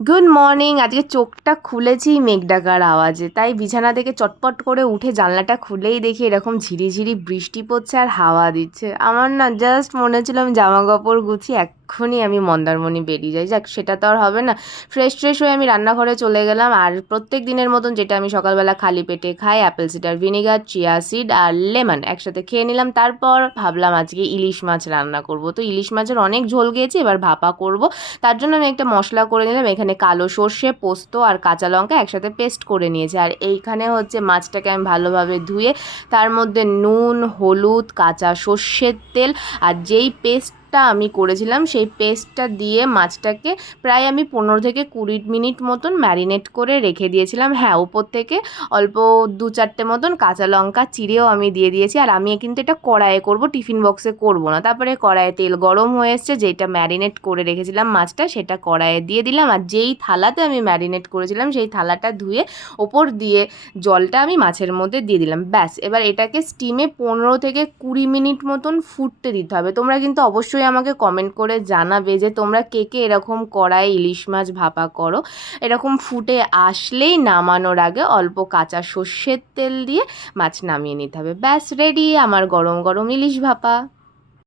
Good morning. আজকে চোখটা খুলেছি মেঘ ডাকার আওয়াজে, তাই বিছানা থেকে চটপট করে উঠে জানলাটা খুলেই দেখি এরকম ঝিরিঝিরি বৃষ্টি পড়ছে আর হাওয়া দিচ্ছে। আমার না জাস্ট মনে হচ্ছিল আমি জামা কাপড় গুছিয়ে এক্ষুনি আমি মন্দারমণি বেরিয়ে যাই। যাক, সেটা তো আর হবে না। ফ্রেশ হয়ে আমি রান্নাঘরে চলে গেলাম, আর প্রত্যেক দিনের মতন যেটা আমি সকালবেলা খালি পেটে খাই, apple cider vinegar, chia seed আর লেমন একসাথে খেয়ে নিলাম। তারপর ভাবলাম আজকে ইলিশ মাছ রান্না করব। তো ইলিশ মাছের অনেক ঝোল গিয়েছে, এবার ভাপা করব। তার জন্য আমি একটা মশলা করে নিলাম। এখানে কালো সর্ষে, পোস্ত আর কাঁচা লঙ্কা একসাথে পেস্ট করে নিয়েছি। আর এইখানে হচ্ছে মাছটাকে আমি ভালোভাবে ধুয়ে তার মধ্যে নুন, হলুদ, কাঁচা সর্ষের তেল আর যেই পেস্টটা আমি করেছিলাম সেই পেস্টটা দিয়ে মাছটাকে প্রায় আমি 15 থেকে 20 মিনিট মতন ম্যারিনেট করে রেখে দিয়েছিলাম। হ্যাঁ, উপর থেকে অল্প 2-4টে মতন কাঁচা লঙ্কা চিড়েও আমি দিয়ে দিয়েছি। আর আমি কিন্তু এটা কড়াইয়ে করব, টিফিন বক্সে করব না। তারপরে কড়াইয়ে তেল গরম হয়ে এসছে, যেটা ম্যারিনেট করে রেখেছিলাম মাছটা সেটা কড়াইয়ে দিয়ে দিলাম। আর যেই থালাতে আমি ম্যারিনেট করেছিলাম সেই থালাটা ধুয়ে ওপর দিয়ে জলটা আমি মাছের মধ্যে দিয়ে দিলাম। ব্যাস, এবার এটাকে স্টিমে 15 থেকে 20 মিনিট মতন ফুটতে দিতে হবে। তোমরা কিন্তু অবশ্যই আমাকে কমেন্ট করে জানাবে যে তোমরা কে কে এরকম কড়াই ইলিশ মাছ ভাপা করো। এরকম ফুটে আসলেই নামানোর আগে অল্প কাঁচা সর্ষের তেল দিয়ে মাছ নামিয়ে নিতে হবে। ব্যাস রেডি আমার গরম গরম ইলিশ ভাপা।